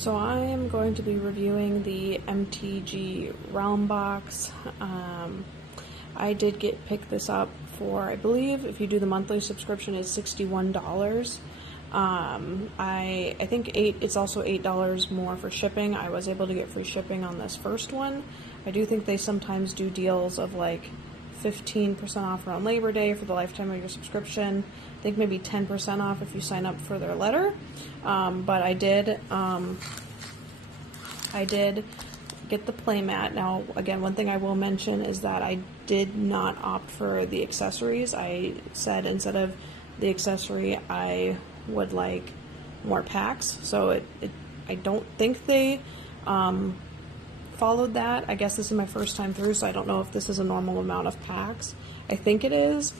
So I am going to be reviewing the MTG Realm box. I did pick this up for, I believe, if you do the monthly subscription, is $61. I think it's also $8 more for shipping. I was able to get free shipping on this first one. I do think they sometimes do deals of like 15% off around Labor Day for the lifetime of your subscription. I think maybe 10% off if you sign up for their letter. But I did get the playmat. Now, again, one thing I will mention is that I did not opt for the accessories. I said instead of the accessory, I would like more packs. So I don't think they followed that. I guess this is my first time through, so I don't know if this is a normal amount of packs. I think it is.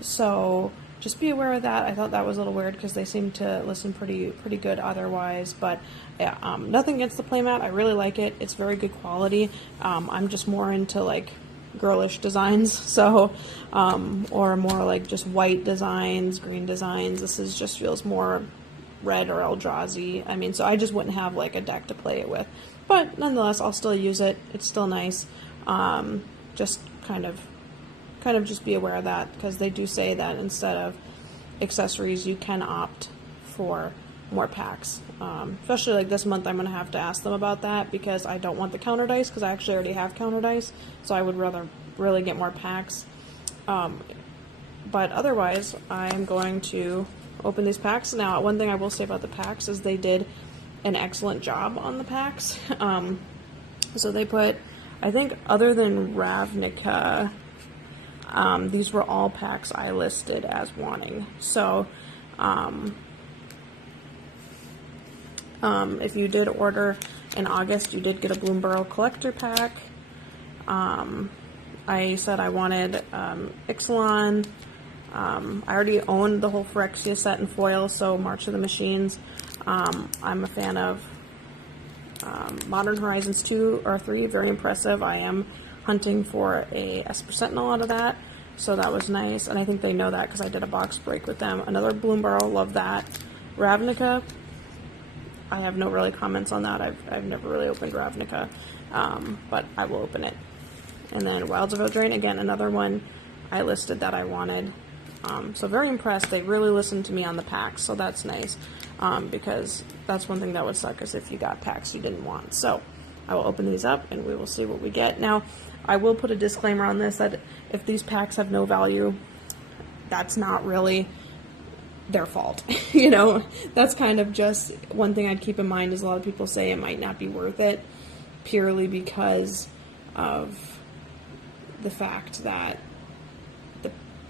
So just be aware of that. I thought that was a little weird because they seem to listen pretty good otherwise. But yeah, nothing against the playmat. I really like it. It's very good quality. I'm just more into like girlish designs, so or more like just white designs, green designs. This is just feels more red or Eldrazi. I mean, so I just wouldn't have like a deck to play it with. But nonetheless, I'll still use it. It's still nice. Just kind of just be aware of that, because they do say that instead of accessories, you can opt for more packs. Especially like this month, I'm going to have to ask them about that, because I don't want the counter dice, because I actually already have counter dice, so I would rather really get more packs. But otherwise, I'm going to open these packs. Now, one thing I will say about the packs is they did an excellent job on the packs. So they put, I think other than Ravnica, these were all packs I listed as wanting. So if you did order in August, you did get a Bloomburrow collector pack. I said I wanted Ixalan. I already owned the whole Phyrexia set in foil, so March of the Machines. I'm a fan of Modern Horizons 2 or 3, very impressive. I am hunting for a Esper Sentinel out of that, so that was nice, and I think they know that because I did a box break with them. Another Bloomburrow, love that. Ravnica, I have no really comments on that. I've never really opened Ravnica, but I will open it. And then Wilds of Eldraine, again, another one I listed that I wanted. So very impressed. They really listened to me on the packs, so that's nice, because that's one thing that would suck, is if you got packs you didn't want. So I will open these up and we will see what we get. Now, I will put a disclaimer on this that if these packs have no value, that's not really their fault. You know, that's kind of just one thing I'd keep in mind, is a lot of people say it might not be worth it purely because of the fact that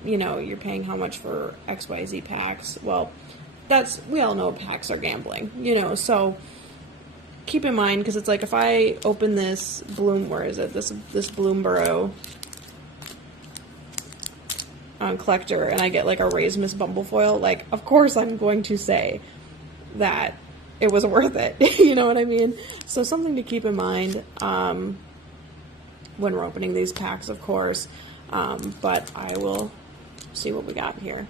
you're paying how much for XYZ packs. Well, we all know packs are gambling, so keep in mind, because it's like if I open this this Bloomburrow collector and I get like a Raise Miss Bumblefoil, like of course I'm going to say that it was worth it. You know what I mean? So something to keep in mind when we're opening these packs, of course. But I will see what we got here.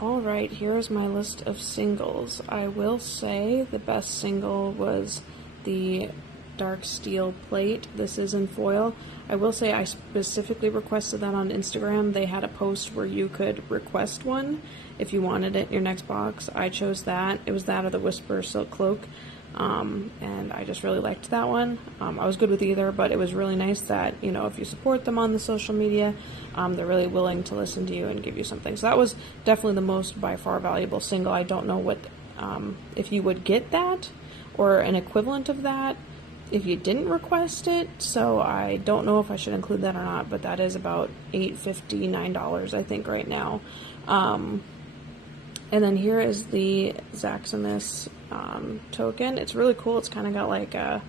Alright, here's my list of singles. I will say the best single was the Dark Steel Plate. This is in foil. I will say I specifically requested that on Instagram. They had a post where you could request one if you wanted it in your next box. I chose that. It was that or the Whisper Silk Cloak. And I just really liked that one. I was good with either, but it was really nice that, if you support them on the social media, they're really willing to listen to you and give you something. So that was definitely the most, by far, valuable single. I don't know what, if you would get that or an equivalent of that if you didn't request it, so I don't know if I should include that or not, but that is about $8.50, $9, I think, right now. And then here is the Zaximus token. It's really cool. It's kind of got like a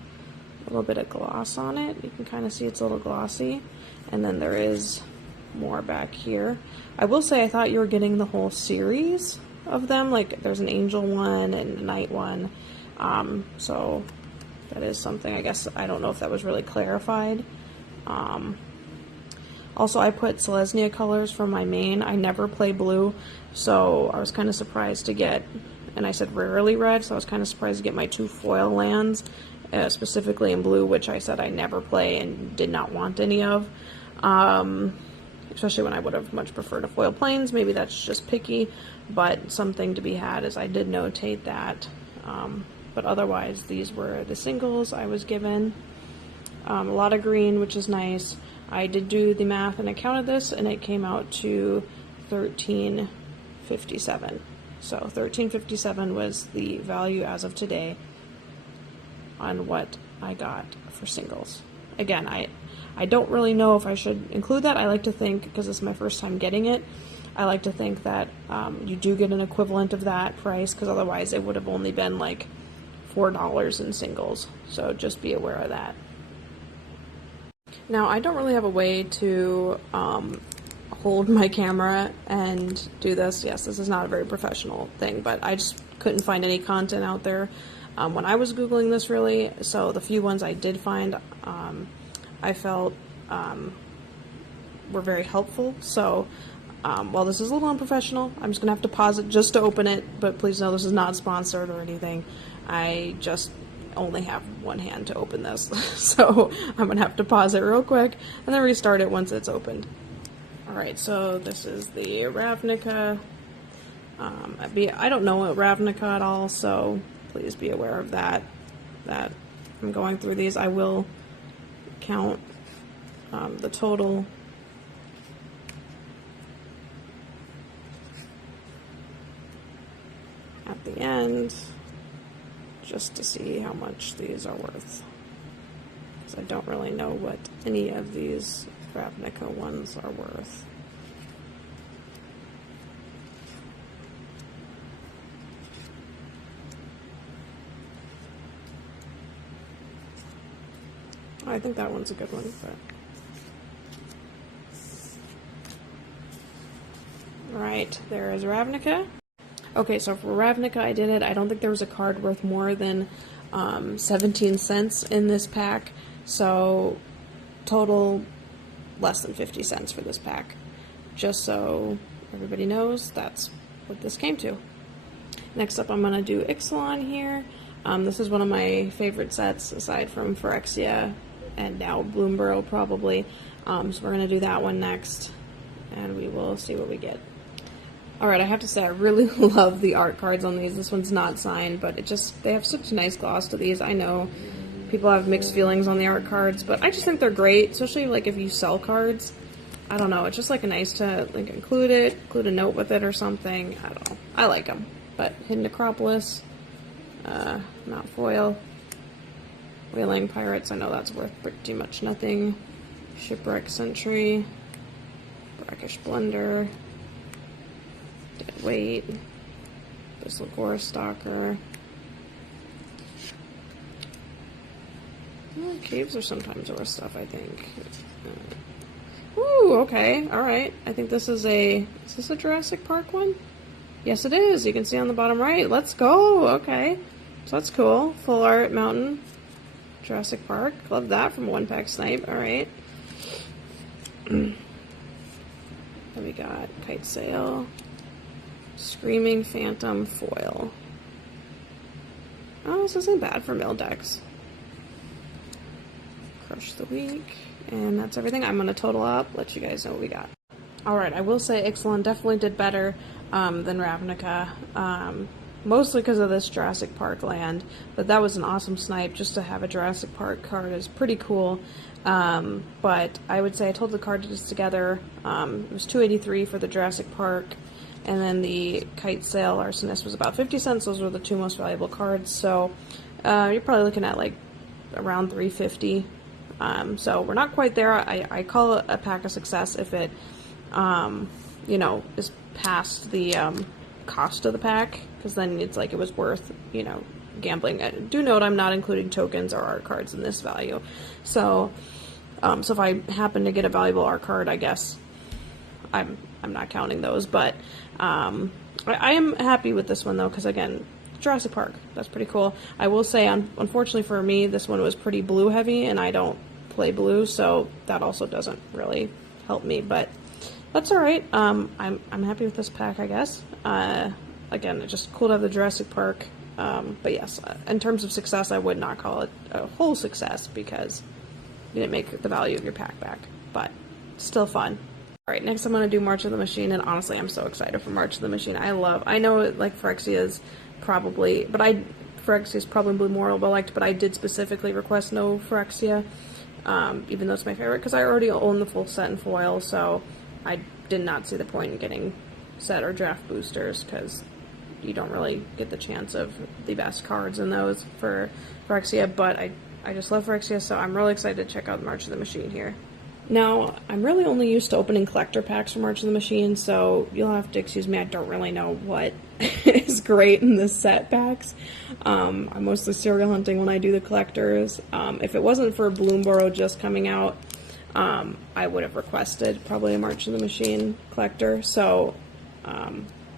little bit of gloss on it. You can kind of see it's a little glossy. And then there is more back here. I will say I thought you were getting the whole series of them. Like there's an Angel one and a Knight one. So that is something, I guess, I don't know if that was really clarified. Also, I put Selesnya colors for my main. I never play blue, so I was kind of surprised to get and I said rarely red, so I was kind of surprised to get my 2 foil lands, specifically in blue, which I said I never play and did not want any of. Especially when I would have much preferred a foil plains. Maybe that's just picky, but something to be had is I did notate that. But otherwise, these were the singles I was given. A lot of green, which is nice. I did do the math and I counted this, and it came out to 1357. So 1357 was the value as of today on what I got for singles. Again, I don't really know if I should include that. I like to think, because this is my first time getting it, I like to think that you do get an equivalent of that price, because otherwise it would have only been like $4 in singles. So just be aware of that. Now, I don't really have a way to hold my camera and do this. Yes, this is not a very professional thing, but I just couldn't find any content out there when I was Googling this, really. So the few ones I did find, I felt were very helpful. So while this is a little unprofessional, I'm just going to have to pause it just to open it, but please know this is not sponsored or anything. I just only have one hand to open this, so I'm going to have to pause it real quick and then restart it once it's opened. Alright, so this is the Ravnica. I don't know Ravnica at all, so please be aware of that I'm going through these. I will count the total at the end, just to see how much these are worth, because I don't really know what any of these Ravnica ones are worth. I think that one's a good one, but right, there is Ravnica. Okay, so for Ravnica, I did it. I don't think there was a card worth more than 17 cents in this pack, so total less than 50 cents for this pack. Just so everybody knows, that's what this came to. Next up, I'm going to do Ixalan here. This is one of my favorite sets, aside from Phyrexia and now Bloomburrow probably. So we're going to do that one next, and we will see what we get. Alright, I have to say I really love the art cards on these. This one's not signed, but they have such a nice gloss to these. I know people have mixed feelings on the art cards, but I just think they're great, especially like if you sell cards. I don't know, it's just like a nice to like include a note with it or something. I don't know. I like them. But Hidden Necropolis, not foil. Whaling Pirates, I know that's worth pretty much nothing. Shipwreck Sentry, Brackish Blunder, Dead Weight, Bisligor Stalker. Caves are sometimes worth stuff, I think. Ooh, okay, alright. I think is this a Jurassic Park one? Yes, it is. You can see on the bottom right. Let's go, okay. So that's cool. Full art mountain. Jurassic Park. Love that from One Pack Snipe. Alright. Then we got Kite Sail. Screaming Phantom foil. Oh, this isn't bad for mill decks. Crush the Weak. And that's everything. I'm going to total up, let you guys know what we got. Alright, I will say Ixalan definitely did better than Ravnica. Mostly because of this Jurassic Park land, but that was an awesome snipe. Just to have a Jurassic Park card is pretty cool. But I would say I told the cards together. It was $2.83 for the Jurassic Park, and then the Kite Sail Arsonist was about 50 cents. Those were the two most valuable cards. So you're probably looking at like around $3.50. So we're not quite there. I call it a pack a success if it, you know, is past the cost of the pack, because then it's like it was worth, you know, gambling. Do note I'm not including tokens or art cards in this value. So, so if I happen to get a valuable art card, I guess I'm not counting those. But I am happy with this one though, because again, Jurassic Park, that's pretty cool. I will say, unfortunately for me, this one was pretty blue heavy, and I don't play blue, so that also doesn't really help me. But that's all right. I'm happy with this pack, I guess. again, it's just cool to have the Jurassic Park. But yes, in terms of success, I would not call it a whole success because you didn't make the value of your pack back, but still fun. Alright, next I'm going to do March of the Machine, and honestly, I'm so excited for March of the Machine. I know, like, Phyrexia's probably, Phyrexia's probably more well liked, but I did specifically request no Phyrexia, even though it's my favorite, because I already own the full set in foil, so I did not see the point in getting set or draft boosters, because you don't really get the chance of the best cards in those for Phyrexia, but I just love Phyrexia, so I'm really excited to check out March of the Machine here. Now, I'm really only used to opening collector packs for March of the Machine, so you'll have to excuse me, I don't really know what is great in the set packs. I'm mostly serial hunting when I do the collectors. If it wasn't for Bloomburrow just coming out, I would have requested probably a March of the Machine collector, so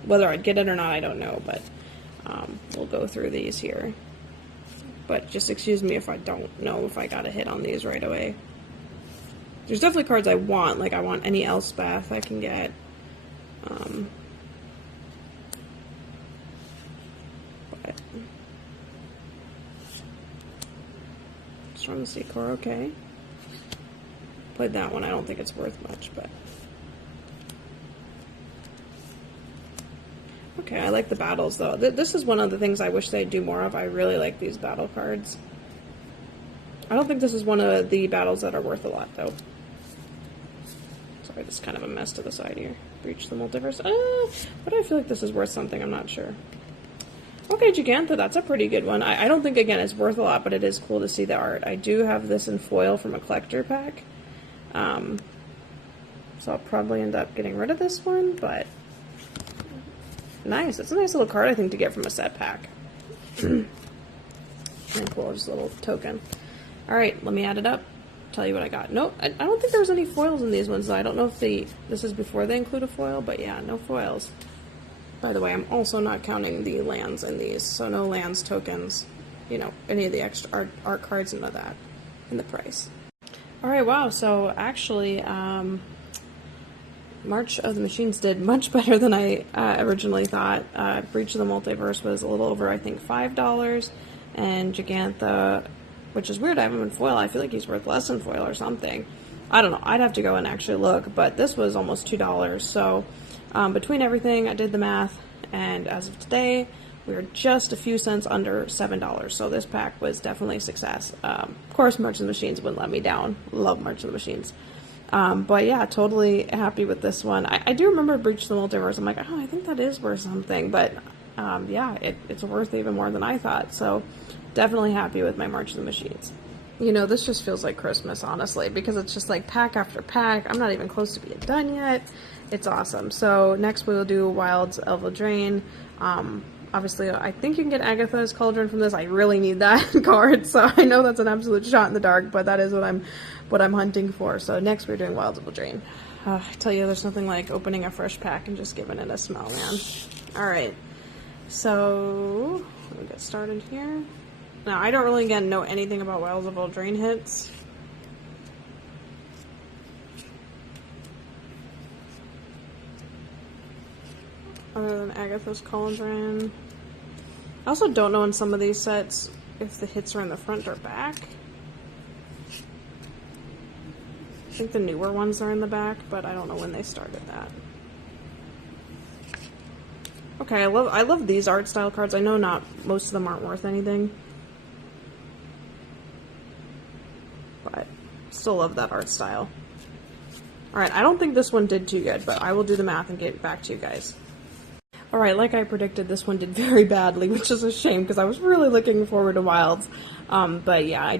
whether I'd get it or not, I don't know, but we'll go through these here. But just excuse me if I don't know if I got a hit on these right away. There's definitely cards I want, like I want any Elspeth I can get. But Storm the Sea Core, okay. Played that one, I don't think it's worth much, but okay, I like the battles though. This is one of the things I wish they'd do more of. I really like these battle cards. I don't think this is one of the battles that are worth a lot though. Sorry, this is kind of a mess to the side here. Breach the Multiverse. But I feel like this is worth something, I'm not sure. Okay, Gigantha, that's a pretty good one. I don't think, again, it's worth a lot, but it is cool to see the art. I do have this in foil from a collector pack. So I'll probably end up getting rid of this one, but nice. It's a nice little card, I think, to get from a set pack. And cool, just a little token. Alright, let me add it up. Tell you what I got. Nope, I don't think there was any foils in these ones, though. I don't know if this is before they include a foil, but yeah, no foils. By the way, I'm also not counting the lands in these, so no lands, tokens, you know, any of the extra art cards, none of that in the price. Alright, wow, so actually, March of the Machines did much better than I originally thought. Breach of the Multiverse was a little over, I think, $5, and Gigantha, which is weird, I have him in foil. I feel like he's worth less in foil or something. I don't know. I'd have to go and actually look, but this was almost $2. So between everything, I did the math, and as of today, we are just a few cents under $7. So this pack was definitely a success. Of course, March of the Machines wouldn't let me down. Love March of the Machines. But yeah, totally happy with this one. I do remember Breach of the Multiverse. I'm like, oh, I think that is worth something. But yeah, it's worth even more than I thought. So definitely happy with my March of the Machines. You know, this just feels like Christmas, honestly, because it's just like pack after pack. I'm not even close to being done yet. It's awesome. So next we will do Wild's Elvidrain. Obviously, I think you can get Agatha's Cauldron from this. I really need that card, so I know that's an absolute shot in the dark, but that is what I'm hunting for. So next we're doing Wild's Elvidrain. I tell you, there's nothing like opening a fresh pack and just giving it a smell, man. Alright, so we'll get started here. Now, I don't really, again, know anything about Wilds of Eldraine hits. Other than Agatha's Cauldron. I also don't know in some of these sets if the hits are in the front or back. I think the newer ones are in the back, but I don't know when they started that. Okay, I love these art style cards. I know not most of them aren't worth anything. But still love that art style. Alright, I don't think this one did too good, but I will do the math and get back to you guys. Alright, like I predicted, this one did very badly, which is a shame because I was really looking forward to Wilds. But yeah,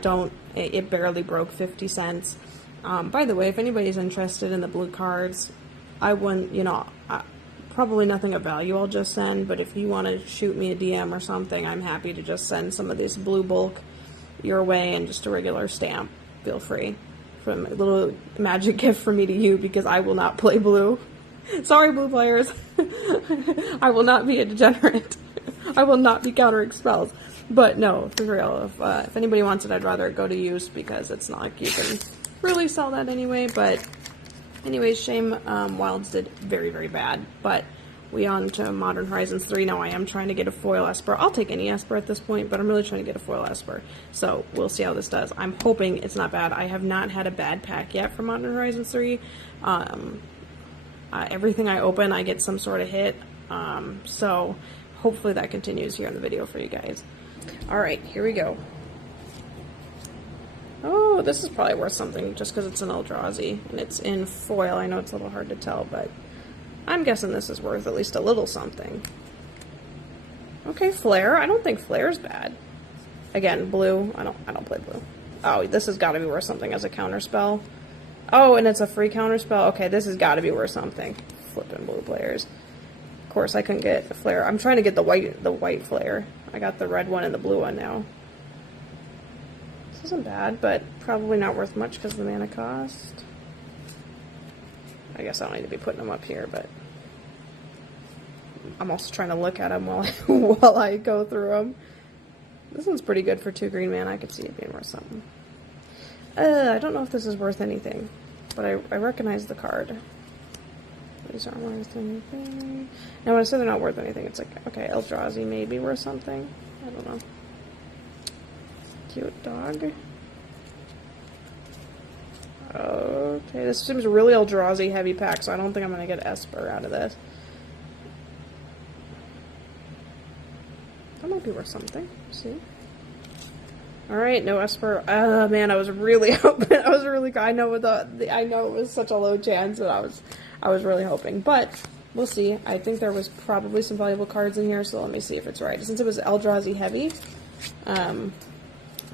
it barely broke 50 cents. By the way, if anybody's interested in the blue cards, I wouldn't, you know, probably nothing of value I'll just send, but if you want to shoot me a DM or something, I'm happy to just send some of this blue bulk your way and just a regular stamp. Feel free. From a little magic gift for me to you because I will not play blue. Sorry, blue players. I will not be a degenerate. I will not be countering spells. But no, for real, if anybody wants it, I'd rather go to use because it's not like you can really sell that anyway. But anyways, shame Wilds did very, very bad. But we on to Modern Horizons 3. Now I am trying to get a foil Esper. I'll take any Esper at this point, but I'm really trying to get a foil Esper. So we'll see how this does. I'm hoping it's not bad. I have not had a bad pack yet for Modern Horizons 3. Everything I open, I get some sort of hit. So hopefully that continues here in the video for you guys. Alright, here we go. Oh, this is probably worth something just because it's an Eldrazi and it's in foil. I know it's a little hard to tell, but I'm guessing this is worth at least a little something. Okay, Flare. I don't think Flare's bad. Again, blue. I don't play blue. Oh, this has got to be worth something as a counterspell. Oh, and it's a free counterspell. Okay, this has got to be worth something. Flipping blue players. Of course, I couldn't get the Flare. I'm trying to get the white Flare. I got the red one and the blue one now. This isn't bad, but probably not worth much because of the mana cost. I guess I don't need to be putting them up here, but I'm also trying to look at them while I go through them. This one's pretty good for 2 green mana. I could see it being worth something. I don't know if this is worth anything, but I recognize the card. These aren't worth anything. Now, when I say they're not worth anything, it's like, okay, Eldrazi may be worth something. I don't know. Cute dog. Okay, this seems really Eldrazi heavy pack, so I don't think I'm going to get Esper out of this. That might be worth something. See? Alright, no Esper. Man, I was really hoping. I know it was such a low chance, but I was really hoping. But we'll see. I think there was probably some valuable cards in here, so let me see if it's right. Since it was Eldrazi heavy, kind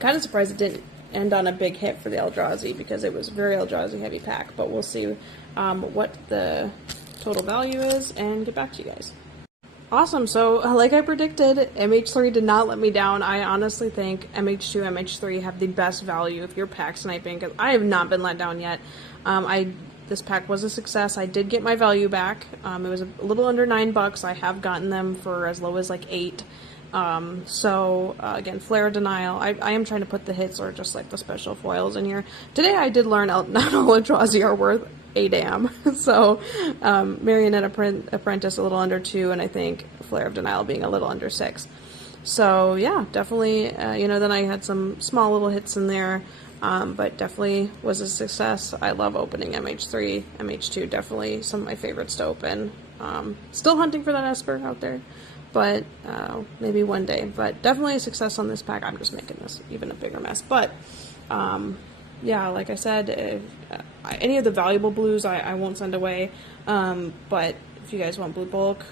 of surprised it didn't end on a big hit for the Eldrazi because it was a very Eldrazi heavy pack. But we'll see what the total value is and get back to you guys. Awesome. So like I predicted, MH3 did not let me down. I honestly think MH2, MH3 have the best value if you're pack sniping, because I have not been let down yet. This pack was a success. I did get my value back. It was a little under $9. I have gotten them for as low as like 8. Again, Flare Denial. I am trying to put the hits or just like the special foils in here. Today I did learn not all Eldrazi are worth a damn. So, Marionette Apprentice a little under 2, and I think Flare of Denial being a little under 6. So yeah, definitely, then I had some small little hits in there, but definitely was a success. I love opening MH3, MH2, definitely some of my favorites to open. Still hunting for that Esper out there, but maybe one day. But definitely a success on this pack. I'm just making this even a bigger mess. But yeah, like I said, any of the valuable blues I won't send away. But if you guys want blue bulk,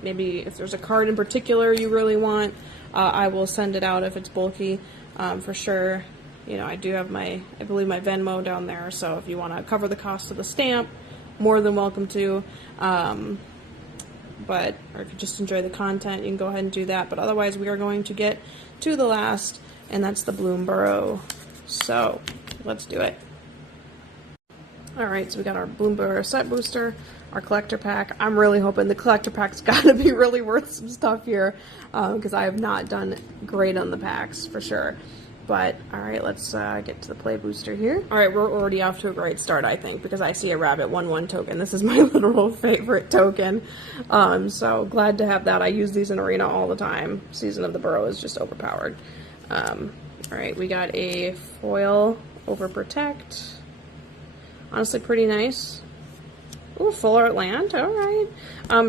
maybe if there's a card in particular you really want, I will send it out if it's bulky, for sure. I do have I believe my Venmo down there, so if you want to cover the cost of the stamp, more than welcome to. Or if you just enjoy the content, you can go ahead and do that. But otherwise, we are going to get to the last, and that's the Bloomburrow. So, let's do it. Alright, so we got our Bloomburrow set booster, our collector pack. I'm really hoping the collector pack's got to be really worth some stuff here, because I have not done great on the packs, for sure. But, alright, let's get to the play booster here. Alright, we're already off to a great start, I think, because I see a rabbit 1/1 token. This is my literal favorite token. So, glad to have that. I use these in Arena all the time. Season of the Burrow is just overpowered. Alright, we got a foil Overprotect. Honestly, pretty nice. Ooh, full art land. Alright.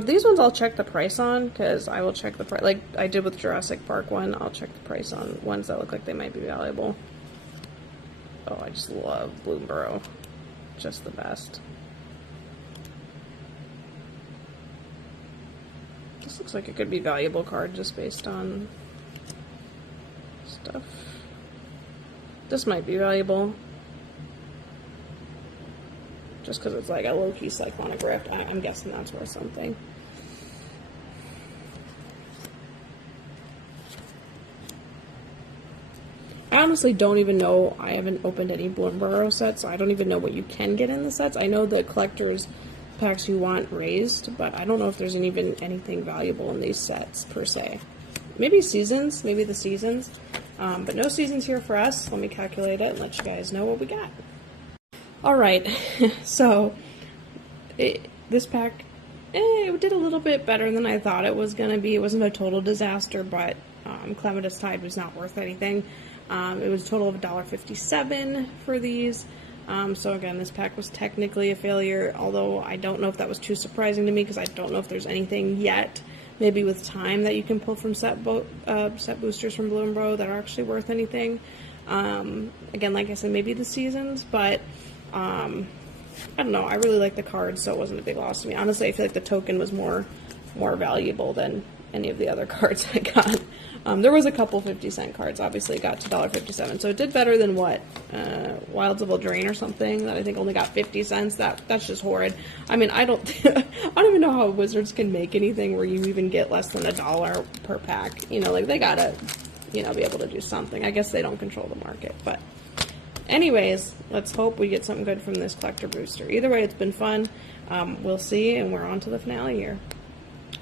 These ones I'll check the price on, because I will check the price. Like I did with Jurassic Park one, I'll check the price on ones that look like they might be valuable. Oh, I just love Bloomburrow. Just the best. This looks like it could be a valuable card just based on stuff. This might be valuable. Just because it's like a low-key Cyclonic Rift. I'm guessing that's worth something. I honestly don't even know. I haven't opened any Bloomburrow sets, so I don't even know what you can get in the sets. I know the collector's packs you want raised, but I don't know if there's even anything valuable in these sets, per se. Maybe seasons, maybe the seasons. But no seasons here for us. Let me calculate it and let you guys know what we got. Alright, so this pack it did a little bit better than I thought it was going to be. It wasn't a total disaster, but Calamitous Tide was not worth anything. It was a total of $1.57 for these. So again, this pack was technically a failure, although I don't know if that was too surprising to me because I don't know if there's anything yet, maybe with time, that you can pull from set boosters from Bloomburrow that are actually worth anything. Again, like I said, maybe the seasons, but I don't know. I really like the cards, so it wasn't a big loss to me. Honestly, I feel like the token was more valuable than any of the other cards I got. There was a couple 50-cent cards, obviously. It got to $1.57, so it did better than what? Wilds of Eldraine or something that I think only got 50 cents. That's just horrid. I mean, I don't even know how Wizards can make anything where you even get less than $1 per pack. You know, like, they gotta, you know, be able to do something. I guess they don't control the market, but anyways, let's hope we get something good from this collector booster. Either way, it's been fun. We'll see, and we're on to the finale here.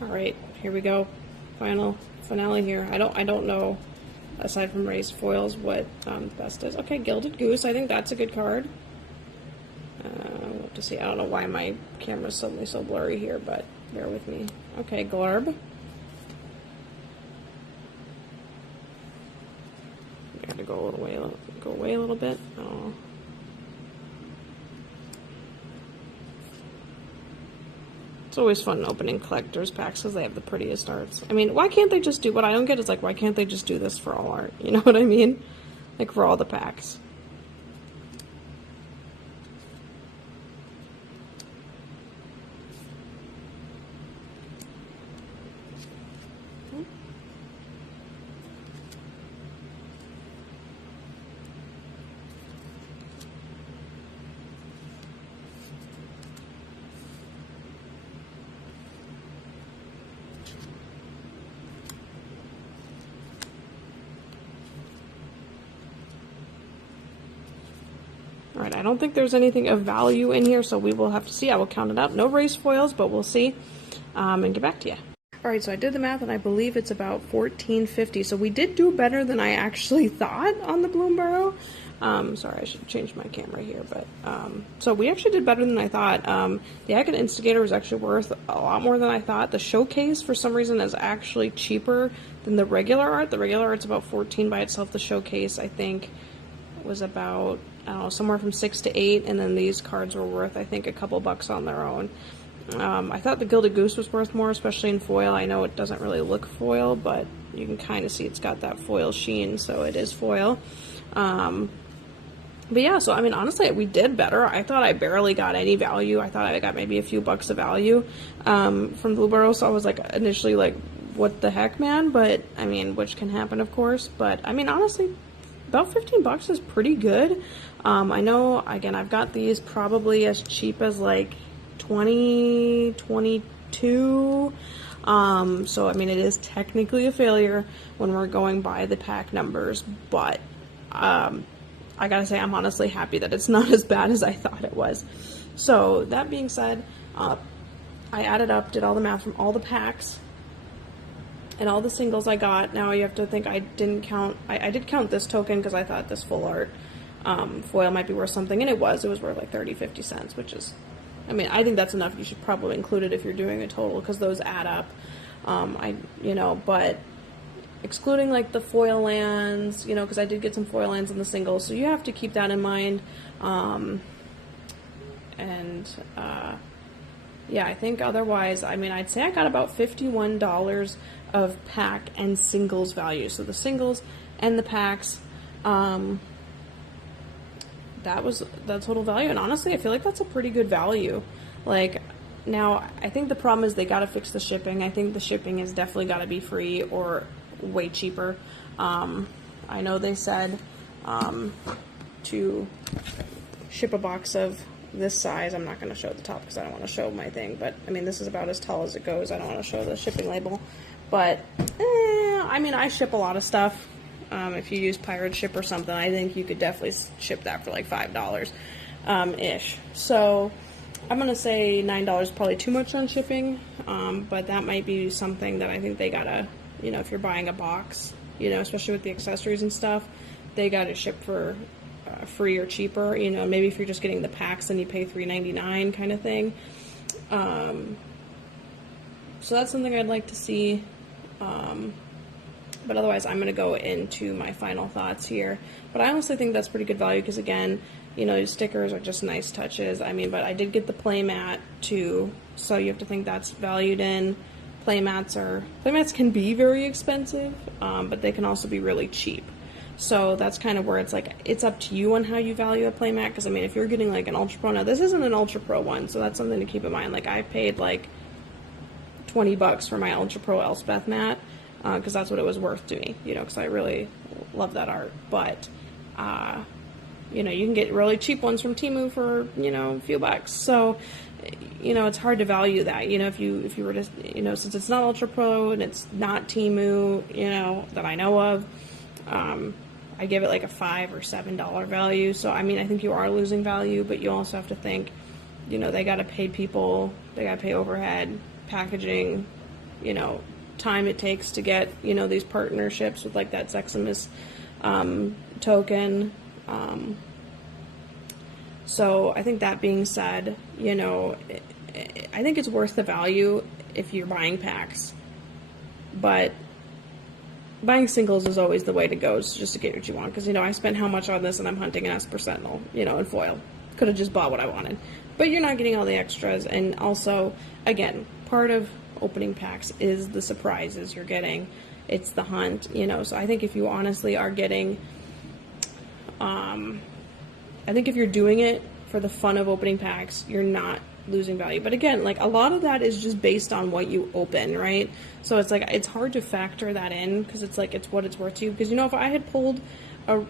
All right, here we go. Finale here. I don't know, aside from raised foils, what the best is. Okay, Gilded Goose. I think that's a good card. We'll have to see. I don't know why my camera's suddenly so blurry here, but bear with me. Okay, Glarb. I got to go away a little bit. Oh. It's always fun opening collector's packs because they have the prettiest arts. I mean, why can't they just do, what I don't get is, like, why can't they just do this for all art? You know what I mean? Like, for all the packs. Alright, I don't think there's anything of value in here, so we will have to see. I will count it up. No raised foils, but we'll see, and get back to you. Alright, so I did the math, and I believe it's about $14.50, so we did do better than I actually thought on the Bloomburrow. Sorry, I should change my camera here, but, so we actually did better than I thought. The Agate Instigator was actually worth a lot more than I thought. The Showcase, for some reason, is actually cheaper than the regular art. The regular art's about $14 by itself. The Showcase, I think, was about, I don't know, somewhere from $6 to $8, and then these cards were worth, I think, a couple bucks on their own. I thought the Gilded Goose was worth more, especially in foil. I know it doesn't really look foil, but you can kind of see it's got that foil sheen, so it is foil. But yeah, so I mean, honestly, we did better. I thought I barely got any value. I thought I got maybe a few bucks of value from Bloomburrow, so I was like initially like, what the heck, man? But I mean, which can happen, of course. But I mean, honestly, about 15 bucks is pretty good. I know, again, I've got these probably as cheap as like 20, 22. So I mean, it is technically a failure when we're going by the pack numbers, but I gotta say, I'm honestly happy that it's not as bad as I thought it was. So that being said, I added up, did all the math from all the packs and all the singles I got. Now you have to think I didn't count, I did count this token because I thought this full art foil might be worth something, and it was worth like 30-50 cents, which is, I mean, I think that's enough. You should probably include it if you're doing a total, because those add up. You know, but excluding like the foil lands, you know, because I did get some foil lands in the singles, so you have to keep that in mind. Yeah, I think otherwise, I mean, I'd say I got about $51 of pack and singles value. So the singles and the packs, that was the total value, and honestly, I feel like that's a pretty good value. Like, now, I think the problem is they gotta fix the shipping. I think the shipping has definitely gotta be free or way cheaper. I know they said to ship a box of this size. I'm not going to show the top because I don't want to show my thing, but I mean, this is about as tall as it goes. I don't want to show the shipping label, but I mean, I ship a lot of stuff. If you use Pirate Ship or something, I think you could definitely ship that for like $5 ish. So I'm going to say $9 probably too much on shipping, but that might be something that I think they gotta, you know, if you're buying a box, you know, especially with the accessories and stuff, they gotta ship for free or cheaper. You know, maybe if you're just getting the packs, then you pay $3.99 kind of thing. So that's something I'd like to see. But otherwise, I'm going to go into my final thoughts here. But I honestly think that's pretty good value because, again, you know, stickers are just nice touches. I mean, but I did get the playmat too, so you have to think that's valued in. Playmats can be very expensive, but they can also be really cheap. So that's kind of where it's like, it's up to you on how you value a playmat, because I mean, if you're getting like an Ultra Pro, now this isn't an Ultra Pro one, so that's something to keep in mind. Like, I paid like $20 for my Ultra Pro Elspeth mat, because that's what it was worth to me, you know, because I really love that art. But, you know, you can get really cheap ones from Temu for, you know, a few bucks. So, you know, it's hard to value that, you know, if you were to, you know, since it's not Ultra Pro and it's not Temu, you know, that I know of, I give it like a $5 or $7 value. So, I mean, I think you are losing value, but you also have to think, you know, they got to pay people, they got to pay overhead, packaging, you know, time it takes to get, you know, these partnerships with like that Zeximus token. So I think that being said, you know, I think it's worth the value if you're buying packs, but buying singles is always the way to go, just to get what you want, because, you know, I spent how much on this and I'm hunting an Esper Sentinel, you know, in foil. Could have just bought what I wanted, but you're not getting all the extras. And also, again, part of opening packs is the surprises you're getting. It's the hunt, you know. So I think if you honestly are getting, I think if you're doing it for the fun of opening packs, you're not losing value. But again, like, a lot of that is just based on what you open, right? So it's like, it's hard to factor that in, because it's like, it's what it's worth to you. Because, you know, if I had pulled a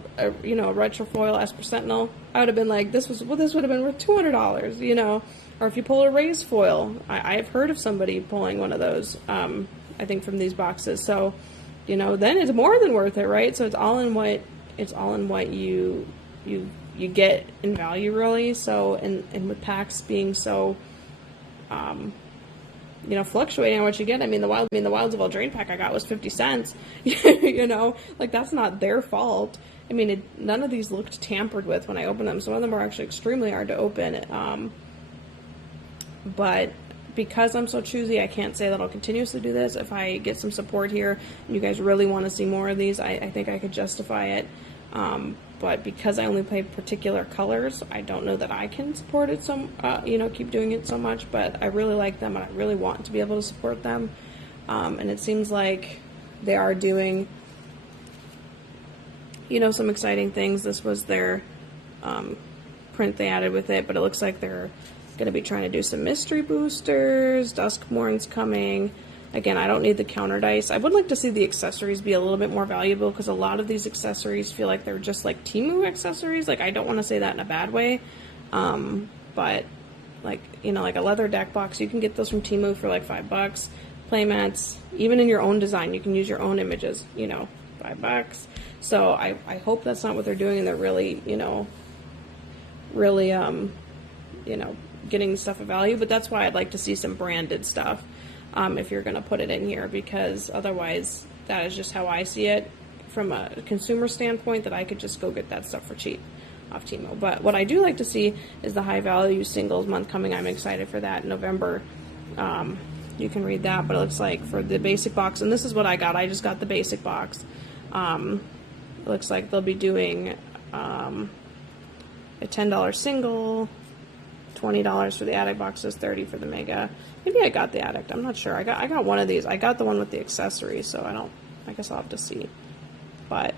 you know, a retrofoil Esper Sentinel, I would have been like, this would have been worth $200, you know. Or if you pull a raised foil, I've heard of somebody pulling one of those, I think, from these boxes. So, you know, then it's more than worth it, right? So it's all in what you get in value, really. So, and with packs being so, you know, fluctuating on what you get. I mean, the Wilds of Eldraine pack I got was 50 cents. You know, like, that's not their fault. I mean, none of these looked tampered with when I opened them. Some of them are actually extremely hard to open. But because I'm so choosy, I can't say that I'll continuously do this. If I get some support here and you guys really want to see more of these, I think I could justify it. But because I only play particular colors, I don't know that I can support it you know, keep doing it so much. But I really like them, and I really want to be able to support them. And it seems like they are doing, you know, some exciting things. This was their print they added with it, but it looks like they're going to be trying to do some mystery boosters. Duskmourn's coming. Again, I don't need the counter dice. I would like to see the accessories be a little bit more valuable, because a lot of these accessories feel like they're just like Temu accessories. Like, I don't want to say that in a bad way, but like, you know, like a leather deck box, you can get those from Temu for like $5. Playmats, even in your own design, you can use your own images, you know, $5. So I hope that's not what they're doing, and they're really, you know, you know, getting stuff of value. But that's why I'd like to see some branded stuff, if you're going to put it in here, because otherwise that is just how I see it from a consumer standpoint, that I could just go get that stuff for cheap off Temu. But what I do like to see is the high value singles month coming. I'm excited for that in November. You can read that, but it looks like for the basic box, and this is what I got. I just got the basic box. It looks like they'll be doing a $10 single, $20 for the addict boxes, $30 for the mega. Maybe I got the addict, I'm not sure. I got one of these. I got the one with the accessories, so I guess I'll have to see. But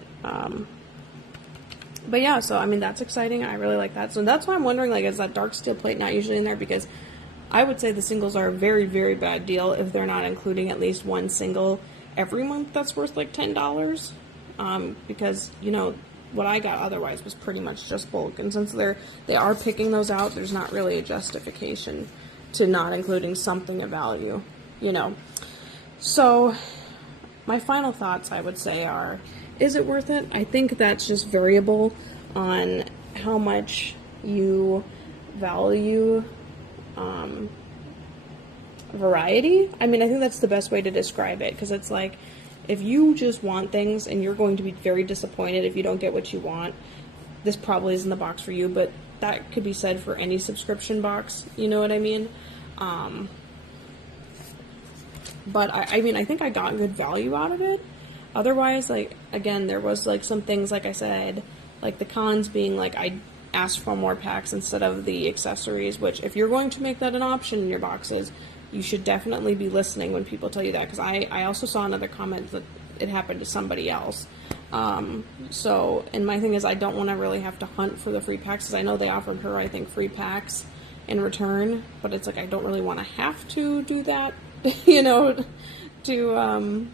yeah, so I mean, that's exciting. I really like that. So that's why I'm wondering, like, is that dark steel plate not usually in there? Because I would say the singles are a very, very bad deal if they're not including at least one single every month that's worth like $10. Because, you know, what I got otherwise was pretty much just bulk, and since they are picking those out, there's not really a justification to not including something of value, you know. So my final thoughts, I would say, are, is it worth it? I think that's just variable on how much you value variety. I mean, I think that's the best way to describe it, because it's like, if you just want things and you're going to be very disappointed if you don't get what you want, this probably isn't the box for you. But that could be said for any subscription box, you know what I mean? But I mean, I think I got good value out of it. Otherwise, like, again, there was, like, some things, like I said, like the cons being, like, I asked for more packs instead of the accessories, which if you're going to make that an option in your boxes, you should definitely be listening when people tell you that, because I also saw another comment that it happened to somebody else. So, and my thing is, I don't want to really have to hunt for the free packs, because I know they offered her, I think, free packs in return, but it's like, I don't really want to have to do that, you know, to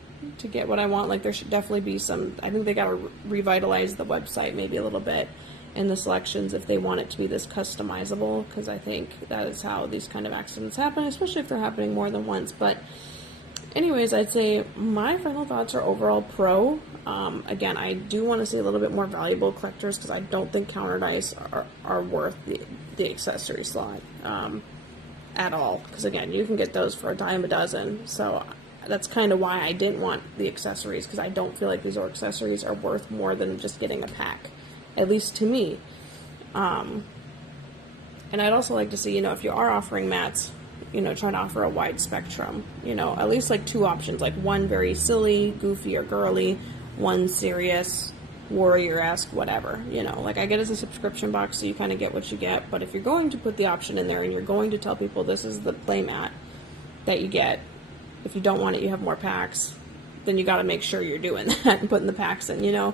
get what I want. Like, there should definitely be some, I think they got to revitalize the website maybe a little bit in the selections if they want it to be this customizable, because I think that is how these kind of accidents happen, especially if they're happening more than once. But anyways, I'd say my final thoughts are overall pro. Again, I do want to see a little bit more valuable collectors, because I don't think counter dice are worth the accessory slot at all, because again, you can get those for a dime a dozen. So that's kind of why I didn't want the accessories, because I don't feel like these accessories are worth more than just getting a pack, at least to me. And I'd also like to see, you know, if you are offering mats, you know, try to offer a wide spectrum, you know, at least like 2 options, like one very silly, goofy, or girly, one serious, warrior-esque, whatever, you know, like I get it as a subscription box, so you kind of get what you get. But if you're going to put the option in there and you're going to tell people this is the play mat that you get, if you don't want it, you have more packs, then you got to make sure you're doing that and putting the packs in, you know.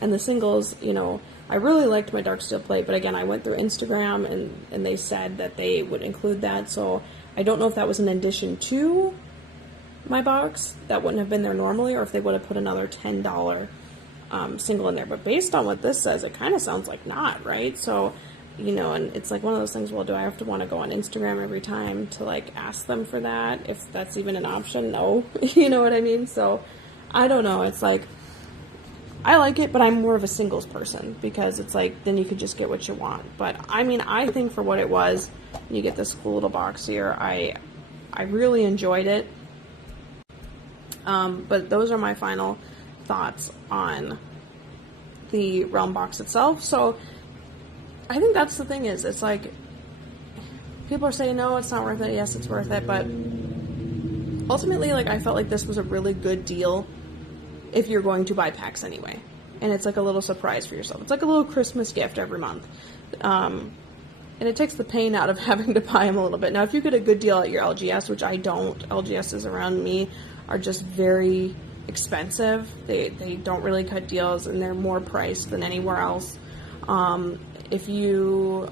And the singles, you know, I really liked my dark steel plate, but again, I went through Instagram and they said that they would include that, so I don't know if that was an addition to my box that wouldn't have been there normally, or if they would have put another $10 single in there. But based on what this says, it kind of sounds like not, right? So, you know, and it's like one of those things, well, do I have to want to go on Instagram every time to like ask them for that, if that's even an option? No. You know what I mean? So I don't know. It's like, I like it, but I'm more of a singles person, because it's like, then you could just get what you want. But I mean, I think for what it was, you get this cool little box here. I really enjoyed it. But those are my final thoughts on the Realm box itself. So I think that's the thing, is it's like, people are saying, no, it's not worth it. Yes, it's worth it. But ultimately, like, I felt like this was a really good deal if you're going to buy packs anyway. And it's like a little surprise for yourself. It's like a little Christmas gift every month. And it takes the pain out of having to buy them a little bit. Now, if you get a good deal at your LGS, which I don't, LGSs around me are just very expensive. They don't really cut deals, and they're more priced than anywhere else. If you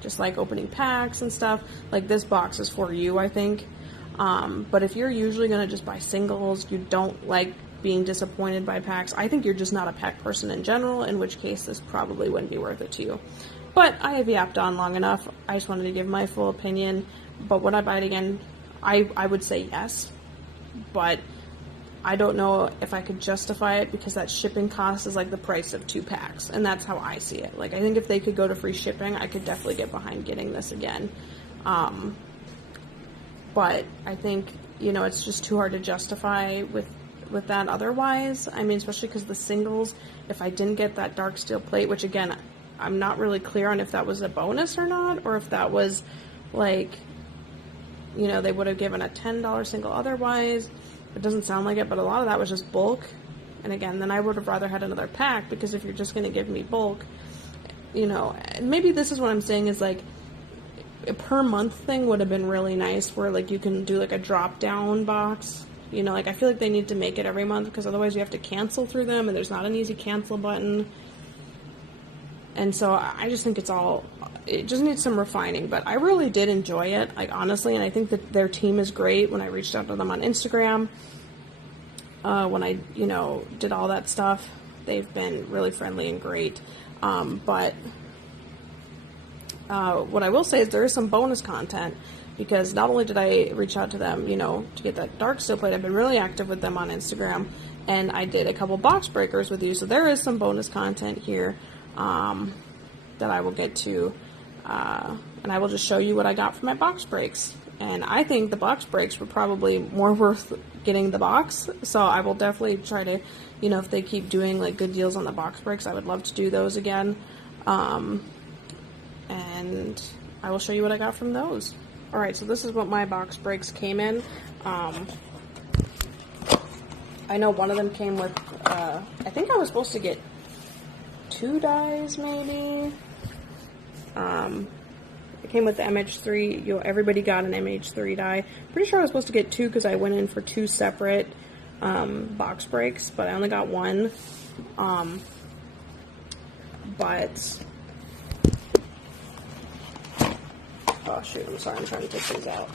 just like opening packs and stuff, like this box is for you, I think. But if you're usually going to just buy singles, you don't like being disappointed by packs, I think you're just not a pack person in general, in which case this probably wouldn't be worth it to you. But I have yapped on long enough. I just wanted to give my full opinion. But would I buy it again? I would say yes. But I don't know if I could justify it, because that shipping cost is like the price of 2 packs. And that's how I see it. Like, I think if they could go to free shipping, I could definitely get behind getting this again. But I think, you know, it's just too hard to justify with that otherwise. I mean, especially because the singles, if I didn't get that dark steel plate, which again, I'm not really clear on if that was a bonus or not, or if that was like, you know, they would have given a $10 single otherwise. It doesn't sound like it, but a lot of that was just bulk. And again, then I would have rather had another pack, because if you're just going to give me bulk, you know, maybe this is what I'm saying is like, a per month thing would have been really nice, where like you can do like a drop down box, you know, like I feel like they need to make it every month, because otherwise you have to cancel through them, and there's not an easy cancel button. And so I just think it just needs some refining. But I really did enjoy it, like, honestly, and I think that their team is great. When I reached out to them on Instagram, when I, you know, did all that stuff, they've been really friendly and great. But what I will say is there is some bonus content, because not only did I reach out to them, you know, to get that dark steel plate, I've been really active with them on Instagram, and I did a couple box breakers with you, so there is some bonus content here that I will get to, and I will just show you what I got from my box breaks. And I think the box breaks were probably more worth getting the box, so I will definitely try to, you know, if they keep doing like good deals on the box breaks, I would love to do those again. And I will show you what I got from those. Alright, so this is what my box breaks came in. I know one of them came with, I think I was supposed to get 2 dies, maybe. It came with the MH3, everybody got an MH3 die. Pretty sure I was supposed to get 2 because I went in for 2 separate box breaks, but I only got 1. But, oh shoot, I'm sorry, I'm trying to take these out.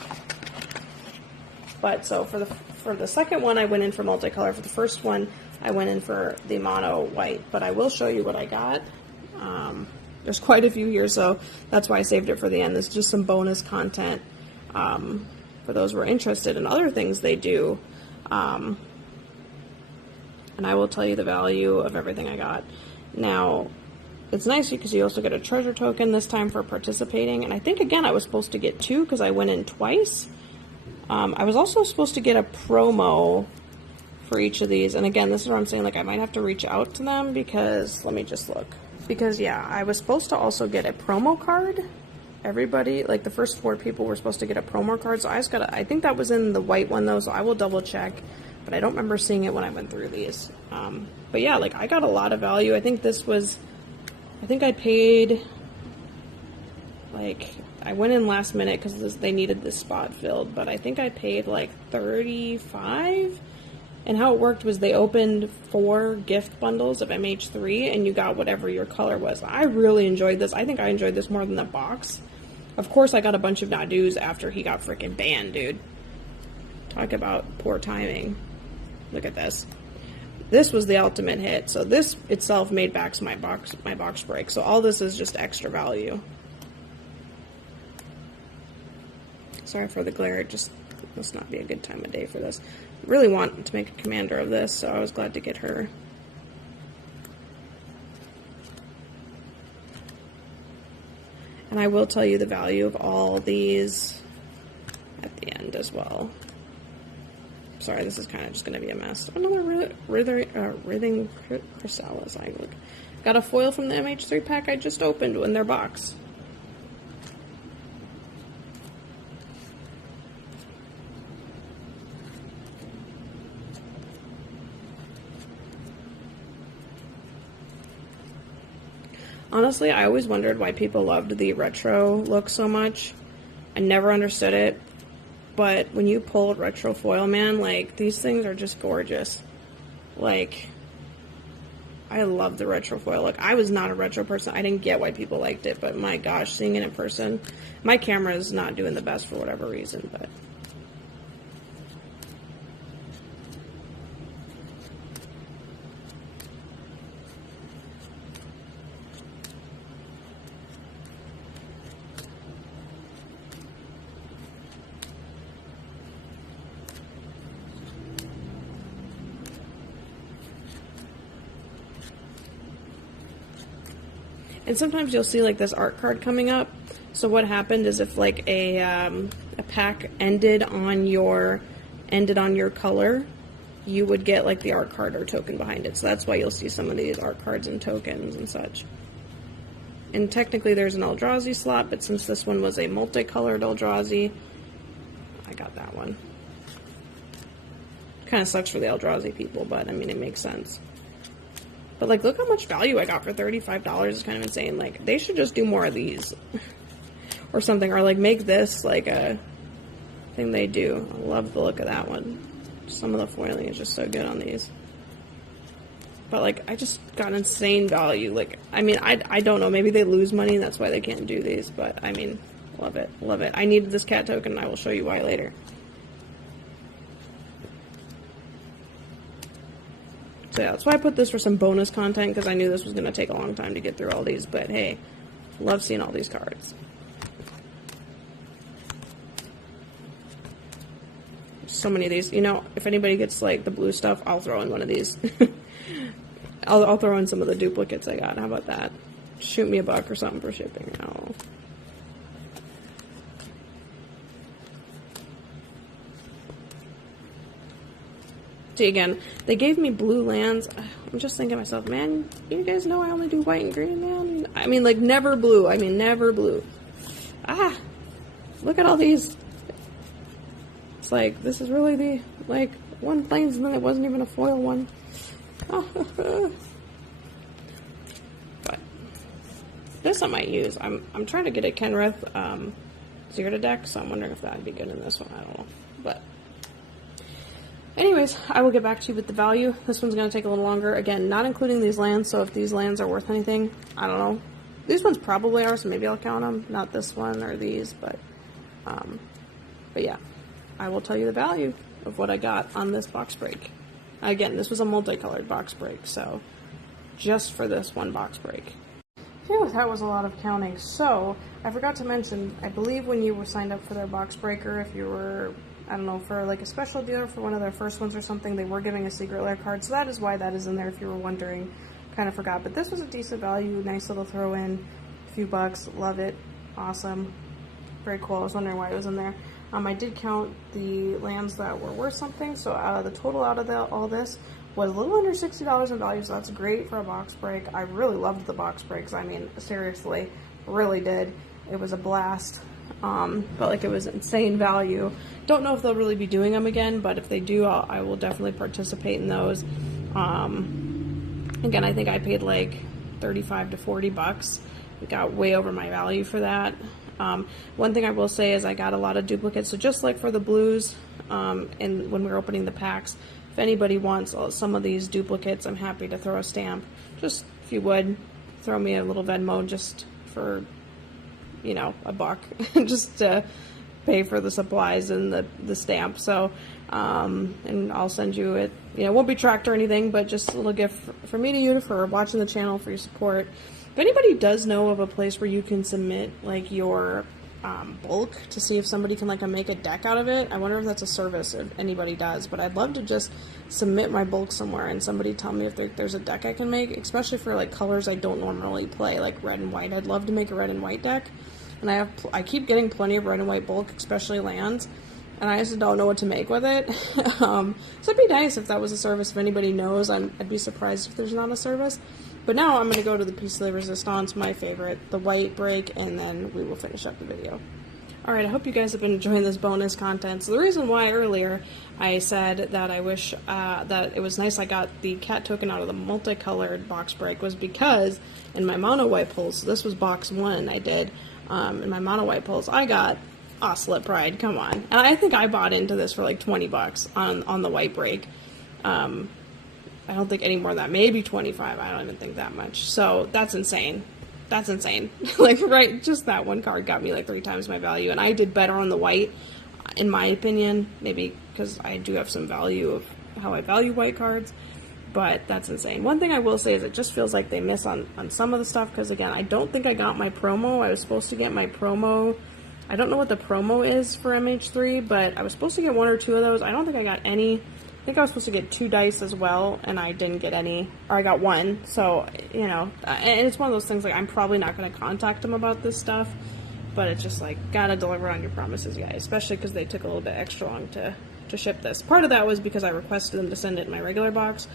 But, so for the second one, I went in for multicolor. For the first one, I went in for the mono white, but I will show you what I got. There's quite a few here, so that's why I saved it for the end. This is just some bonus content for those who are interested in other things they do. And I will tell you the value of everything I got. Now, it's nice because you also get a treasure token this time for participating. And I think, again, I was supposed to get 2 because I went in twice. I was also supposed to get a promo for each of these. And again, this is what I'm saying, like, I might have to reach out to them because, let me just look. Because, yeah, I was supposed to also get a promo card. Everybody, like, the first 4 people were supposed to get a promo card. So I just gotta, I think that was in the white one, though, so I will double check. But I don't remember seeing it when I went through these. But yeah, like, I got a lot of value. I think this was, I think I paid, like, I went in last minute because they needed this spot filled. But I think I paid, like, $35. And how it worked was they opened 4 gift bundles of MH3, and you got whatever your color was. I really enjoyed this. I think I enjoyed this more than the box. Of course, I got a bunch of Nadus after he got freaking banned, dude. Talk about poor timing. Look at this. This was the ultimate hit. So this itself made back my box break. So all this is just extra value. Sorry for the glare. It just must not be a good time of day for this. Really want to make a commander of this, so I was glad to get her. And I will tell you the value of all these at the end as well. Sorry, this is kind of just going to be a mess. Another Writhing Chrysalis. I got a foil from the MH3 pack I just opened in their box. Honestly, I always wondered why people loved the retro look so much. I never understood it. But when you pull retro foil, man, like, these things are just gorgeous. Like, I love the retro foil look. I was not a retro person. I didn't get why people liked it, but my gosh, seeing it in person. My camera is not doing the best for whatever reason, but... And sometimes you'll see like this art card coming up. So what happened is if like a pack ended on your color, you would get like the art card or token behind it. So that's why you'll see some of these art cards and tokens and such. And technically there's an Eldrazi slot, but since this one was a multicolored Eldrazi, I got that one. Kind of sucks for the Eldrazi people, but I mean it makes sense. But, like, look how much value I got for $35. It's kind of insane. Like, they should just do more of these. Or something. Or, like, make this, like, a thing they do. I love the look of that one. Some of the foiling is just so good on these. But, like, I just got insane value. Like, I mean, I don't know. Maybe they lose money and that's why they can't do these. But, I mean, love it. Love it. I needed this cat token and I will show you why later. So yeah, that's why I put this for some bonus content, because I knew this was going to take a long time to get through all these, but hey, love seeing all these cards. So many of these. You know, if anybody gets, like, the blue stuff, I'll throw in one of these. I'll throw in some of the duplicates I got. How about that? Shoot me $1 or something for shipping. Oh. See, again, they gave me blue lands. I'm just thinking to myself, man, you guys know I only do white and green, man. I mean, like, never blue. I mean, never blue. Ah. look at all these. It's like, this is really the, like, one planes, and then it wasn't even a foil one. But this I might use. I'm trying to get a Kenrith Zero deck, so I'm wondering if that would be good in this one. I don't know. But anyways, I will get back to you with the value. This one's going to take a little longer. Again, not including these lands, so if these lands are worth anything, I don't know. These ones probably are, so maybe I'll count them. Not this one or these, but yeah. I will tell you the value of what I got on this box break. Again, this was a multicolored box break, so just for this one box break. Phew, that was a lot of counting. So, I forgot to mention, I believe when you were signed up for their box breaker, if you were, I don't know, for like a special deal for one of their first ones or something, they were giving a secret lair card, so that is why that is in there if you were wondering. Kind of forgot, but this was a decent value, nice little throw in, a few bucks, love it, awesome, very cool. I was wondering why it was in there. I did count the lands that were worth something, so out of the total out of all this was a little under $60 in value, so that's great for a box break. I really loved the box breaks. I mean, seriously, really did. It was a blast. Felt like it was insane value. Don't know if they'll really be doing them again, but if they do, I will definitely participate in those. Again, I think I paid like 35 to 40 bucks. We got way over my value for that. One thing I will say is I got a lot of duplicates, so just like for the blues, and when we were opening the packs, if anybody wants some of these duplicates, I'm happy to throw a stamp. Just, if you would, throw me a little Venmo just for, you know, $1, just to pay for the supplies and the stamp. So, and I'll send you it. You know, it won't be tracked or anything, but just a little gift for me to you, for watching the channel, for your support. If anybody does know of a place where you can submit like your bulk to see if somebody can like make a deck out of it, I wonder if that's a service if anybody does. But I'd love to just submit my bulk somewhere and somebody tell me if there's a deck I can make, especially for like colors I don't normally play, like red and white. I'd love to make a red and white deck, and I keep getting plenty of red and white bulk, especially lands, and I just don't know what to make with it. So it'd be nice if that was a service. If anybody knows, I'd be surprised if there's not a service. But now I'm going to go to the Piece de Resistance, my favorite, the white break, and then we will finish up the video. Alright, I hope you guys have been enjoying this bonus content. So the reason why earlier I said that I wish that it was nice I got the cat token out of the multicolored box break was because in my mono white pulls, so this was box 1 I did, in my mono white pulls, I got Ocelot Pride, come on. And I think I bought into this for like 20 bucks on the white break. I don't think any more than that, maybe 25, I don't even think that much. So that's insane. That's insane. Like, right, just that one card got me like 3 times my value, and I did better on the white, in my opinion, maybe because I do have some value of how I value white cards, but that's insane. One thing I will say is it just feels like they miss on some of the stuff, because again, I don't think I got my promo. I was supposed to get my promo. I don't know what the promo is for MH3, but I was supposed to get 1 or 2 of those. I don't think I got any. I think I was supposed to get 2 dice as well, and I didn't get any, or I got 1, so, you know, and it's one of those things, like, I'm probably not going to contact them about this stuff, but it's just, like, gotta deliver on your promises, guys, especially because they took a little bit extra long to ship this. Part of that was because I requested them to send it in my regular box,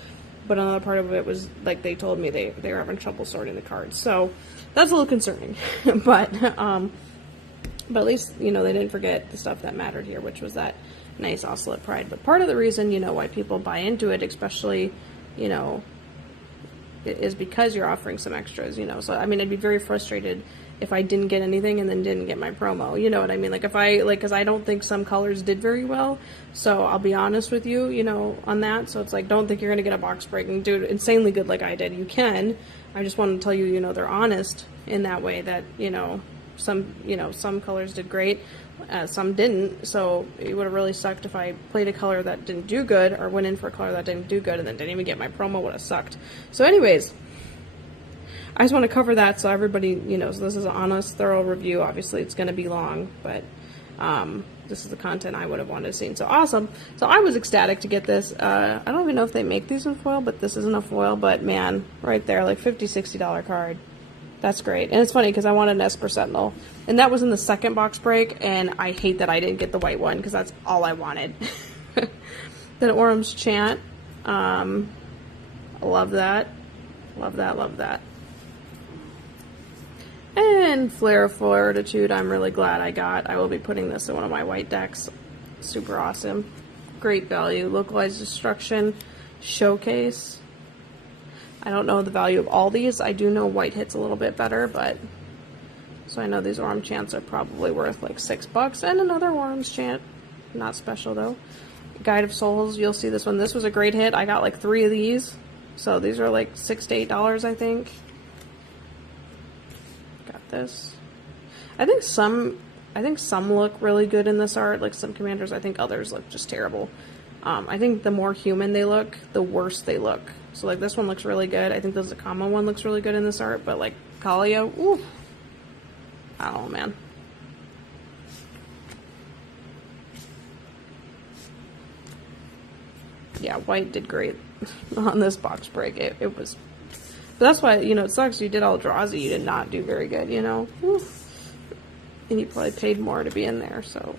but another part of it was, like, they told me they were having trouble sorting the cards, so that's a little concerning, but at least, you know, they didn't forget the stuff that mattered here, which was that nice Ocelot Pride. But part of the reason, you know, why people buy into it, especially, you know, is because you're offering some extras, you know. So, I mean, I'd be very frustrated if I didn't get anything and then didn't get my promo, you know what I mean? Like, if I, like, because I don't think some colors did very well, so I'll be honest with you, you know, on that. So it's like, don't think you're going to get a box break and do it insanely good like I did. You can. I just want to tell you, you know, they're honest in that way that, you know, some colors did great, some didn't, so it would have really sucked if I played a color that didn't do good, or went in for a color that didn't do good, and then didn't even get my promo. Would have sucked. So anyways, I just want to cover that so everybody, you know, so this is an honest, thorough review. Obviously, it's going to be long, but this is the content I would have wanted to see. So awesome. So I was ecstatic to get this. I don't even know if they make these in foil, but this isn't a foil, but man, right there, like $50, $60 card. That's great. And it's funny because I wanted an Esper Sentinel, and that was in the second box break, and I hate that I didn't get the white one because that's all I wanted. Then Orum's Chant. I love that. Love that, love that. And Flare of Fortitude, I'm really glad I got. I will be putting this in one of my white decks. Super awesome. Great value. Localized Destruction, Showcase. I don't know the value of all these. I do know white hits a little bit better, but... So I know these Orm Chants are probably worth like $6. And another Worms Chant. Not special though. Guide of Souls, you'll see this one. This was a great hit. I got like 3 of these. So these are like $6 to $8, I think. Got this. I think some look really good in this art, like some commanders. I think others look just terrible. I think the more human they look, the worse they look. So like this one looks really good. I think the Zakama one looks really good in this art, but like Kallio, ooh. I don't know, man. Yeah, white did great on this box break. It was... But that's why, you know, it sucks. You did all draws and you did not do very good, you know? Oof. And you probably paid more to be in there, so...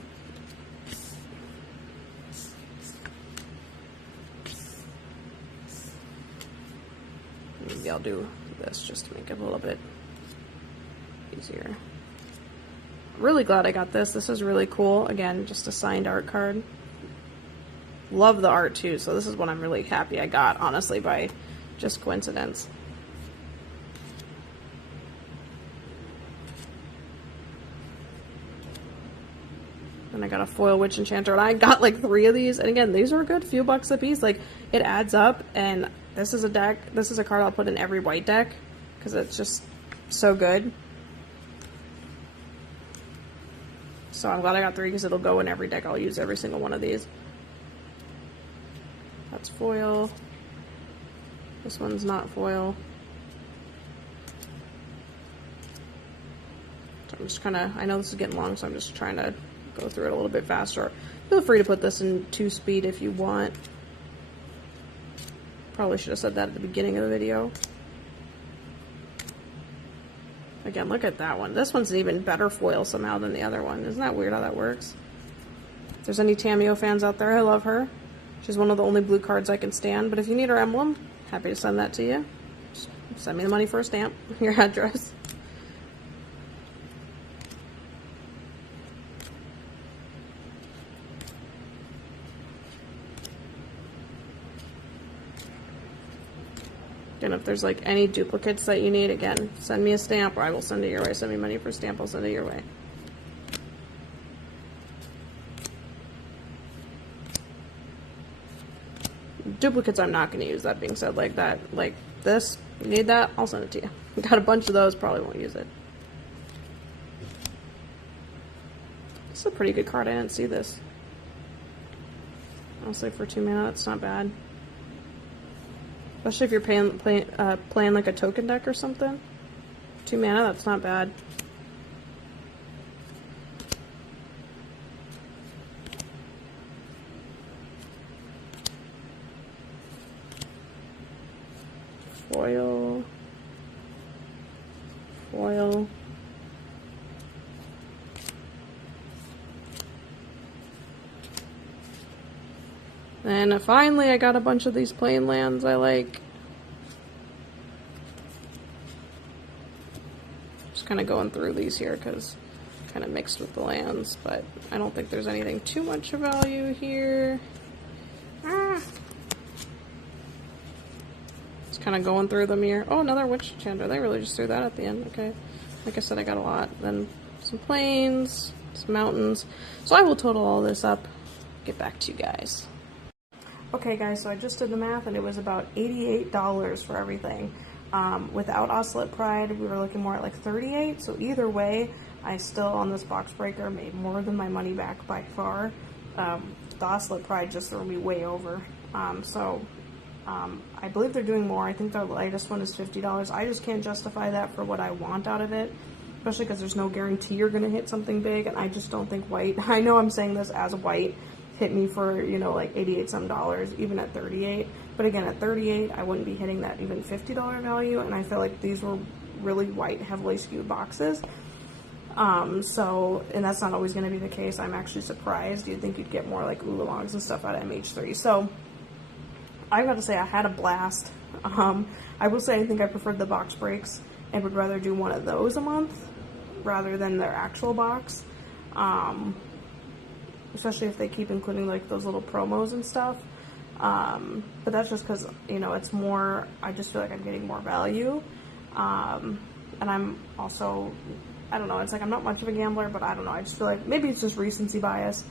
Maybe I'll do this just to make it a little bit easier. Really glad I got this. This is really cool. Again, just a signed art card. Love the art too, so this is what I'm really happy I got, honestly, by just coincidence. And I got a foil Witch Enchanter, and I got like 3 of these, and again, these are a good few bucks a piece. Like, it adds up, and this is a card I'll put in every white deck, because it's just so good. So I'm glad I got 3, because it'll go in every deck. I'll use every single one of these. That's foil. This one's not foil. So I'm just kind of, I know this is getting long, so I'm just trying to go through it a little bit faster. Feel free to put this in 2-speed if you want. Probably should have said that at the beginning of the video. Again, look at that one. This one's an even better foil somehow than the other one. Isn't that weird how that works? If there's any Tameo fans out there, I love her. She's one of the only blue cards I can stand, but if you need her emblem, happy to send that to you. Just send me the money for a stamp, your address. And if there's like any duplicates that you need, again, send me a stamp or I will send it your way. Send me money for a stamp, I'll send it your way. Duplicates I'm not going to use, that being said, like that, like this, you need that, I'll send it to you. Got a bunch of those, probably won't use it. This is a pretty good card, I didn't see this. Honestly, for 2 mana, that's not bad. Especially if you're playing like a token deck or something. 2 mana, that's not bad. Foil. Foil. And finally I got a bunch of these plain lands I like. Just kind of going through these here because kind of mixed with the lands, but I don't think there's anything too much of value here. Just kind of going through them here. Oh, another Witch Enchanter. They really just threw that at the end. Okay. Like I said, I got a lot. Then some plains, some mountains. So I will total all this up, get back to you guys. Okay guys, so I just did the math and it was about $88 for everything. Without Oscillate Pride, we were looking more at like $38. So either way, I still, on this box breaker, made more than my money back by far. The Oscillate Pride just threw me way over. I believe they're doing more. I think the latest one is $50. I just can't justify that for what I want out of it, especially because there's no guarantee you're going to hit something big, and I just don't think white, I know I'm saying this as white, hit me for, you know, like 88 some dollars, even at 38. But again, at 38, I wouldn't be hitting that even $50 value, and I feel like these were really white, heavily skewed boxes. And that's not always going to be the case. I'm actually surprised. You'd think you'd get more like Oolongs and stuff out of MH3. So I got to say, I had a blast. I will say I think I preferred the box breaks and would rather do one of those a month rather than their actual box. Especially if they keep including like those little promos and stuff. But that's just because, you know, it's more, I just feel like I'm getting more value. And I'm also, I don't know, it's like I'm not much of a gambler, but I don't know, I just feel like maybe it's just recency bias.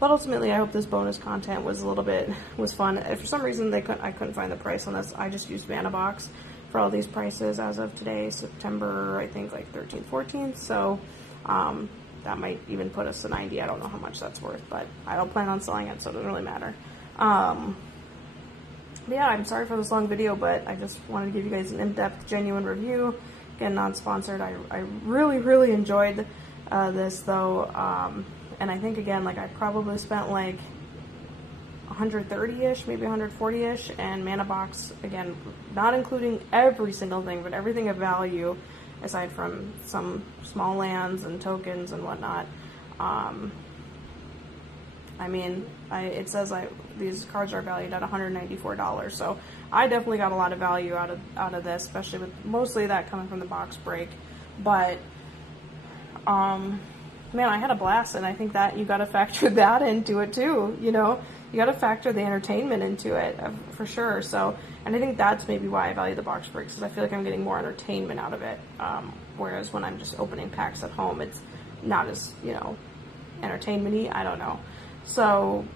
But ultimately, I hope this bonus content was was fun. If for some reason I couldn't find the price on this, I just used ManaBox for all these prices as of today, September, I think like 13th, 14th. So, that might even put us to 90. I don't know how much that's worth, but I don't plan on selling it, so it doesn't really matter. But yeah, I'm sorry for this long video, but I just wanted to give you guys an in-depth, genuine review. Again, non-sponsored. I really, really enjoyed this, though. And I think, again, like I probably spent like 130-ish, maybe 140-ish, and ManaBox, again, not including every single thing, but everything of value, aside from some small lands and tokens and whatnot. I mean, it says these cards are valued at $194, so I definitely got a lot of value out of this, especially with mostly that coming from the box break. But man, I had a blast, and I think that you got to factor that into it too. You know, you got to factor the entertainment into it for sure. So, and I think that's maybe why I value the box breaks, because I feel like I'm getting more entertainment out of it. Whereas when I'm just opening packs at home, it's not as, you know, entertainment-y. I don't know. So,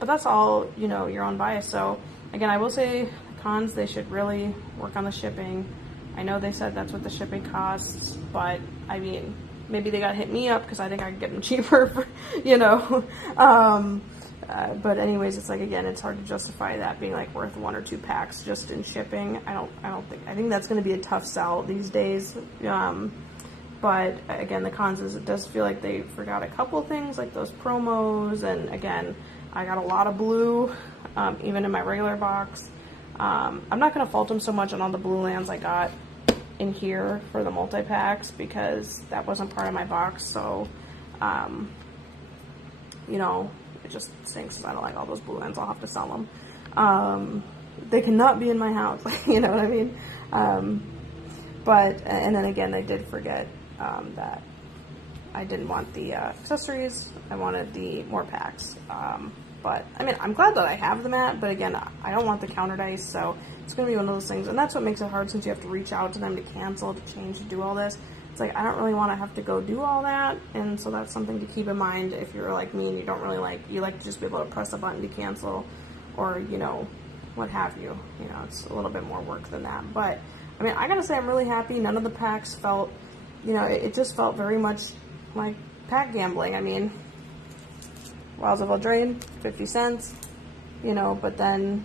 but that's all, you know, your own bias. So, again, I will say the cons, they should really work on the shipping. I know they said that's what the shipping costs, but I mean, maybe they got to hit me up because I think I could get them cheaper, for, you know. But anyways, it's like, again, it's hard to justify that being like worth 1 or 2 packs just in shipping. I think that's going to be a tough sell these days. But again, the cons is it does feel like they forgot a couple things, like those promos. And again, I got a lot of blue, even in my regular box. I'm not going to fault them so much on all the blue lands I got in here for the multi-packs, because that wasn't part of my box. So, you know, it just stinks because I don't like all those blue lands. I'll have to sell them. They cannot be in my house. You know what I mean? But, and then again, I did forget that I didn't want the accessories. I wanted the more packs. But, I mean, I'm glad that I have the mat, but again, I don't want the counter dice, so it's going to be one of those things. And that's what makes it hard, since you have to reach out to them to cancel, to change, to do all this. It's like, I don't really want to have to go do all that, and so that's something to keep in mind if you're like me and you don't really you like to just be able to press a button to cancel, or, you know, what have you. You know, it's a little bit more work than that. But, I mean, I gotta say, I'm really happy. None of the packs felt, you know, it just felt very much like pack gambling. I mean, Wilds of Eldraine, 50 cents, you know, but then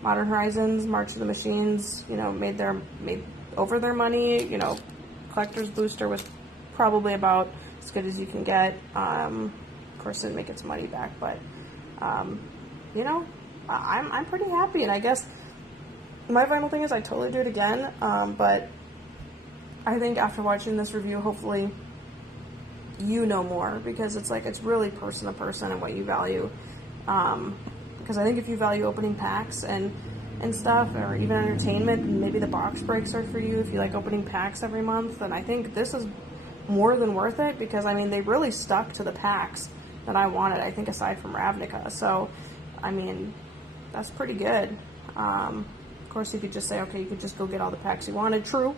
Modern Horizons, March of the Machines, you know, made over their money. You know, Collector's Booster was probably about as good as you can get. Of course, didn't make its money back, but, you know, I'm pretty happy, and I guess my final thing is I totally do it again, but I think after watching this review, hopefully you know more, because it's like, it's really person to person and what you value. Because I think if you value opening packs and stuff, or even entertainment, maybe the box breaks are for you. If you like opening packs every month, then I think this is more than worth it, because I mean, they really stuck to the packs that I wanted, I think, aside from Ravnica. So, I mean, that's pretty good. Of course, you could just say, okay, you could just go get all the packs you wanted. True.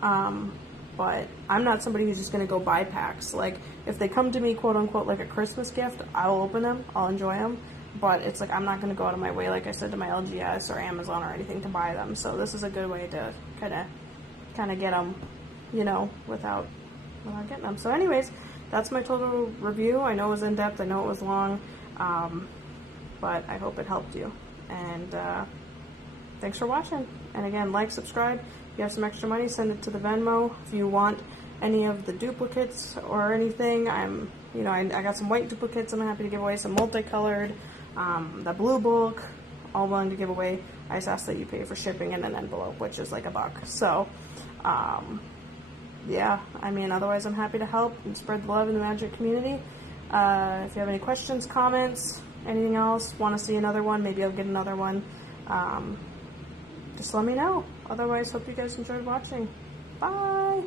But I'm not somebody who's just going to go buy packs. Like, if they come to me, quote unquote, like a Christmas gift, I'll open them, I'll enjoy them. But it's like, I'm not going to go out of my way, like I said, to my LGS or Amazon or anything to buy them. So this is a good way to kind of get them, you know, without getting them. So anyways, that's my total review. I know it was in-depth, I know it was long, but I hope it helped you. And thanks for watching. And again, like, subscribe. If you have some extra money, send it to the Venmo. If you want any of the duplicates or anything, I got some white duplicates I'm happy to give away, some multicolored, the blue bulk, all willing to give away. I just ask that you pay for shipping in an envelope, which is like $1. So, yeah, I mean, otherwise I'm happy to help and spread the love in the Magic community. If you have any questions, comments, anything else, want to see another one, maybe I'll get another one, just let me know. Otherwise, hope you guys enjoyed watching. Bye!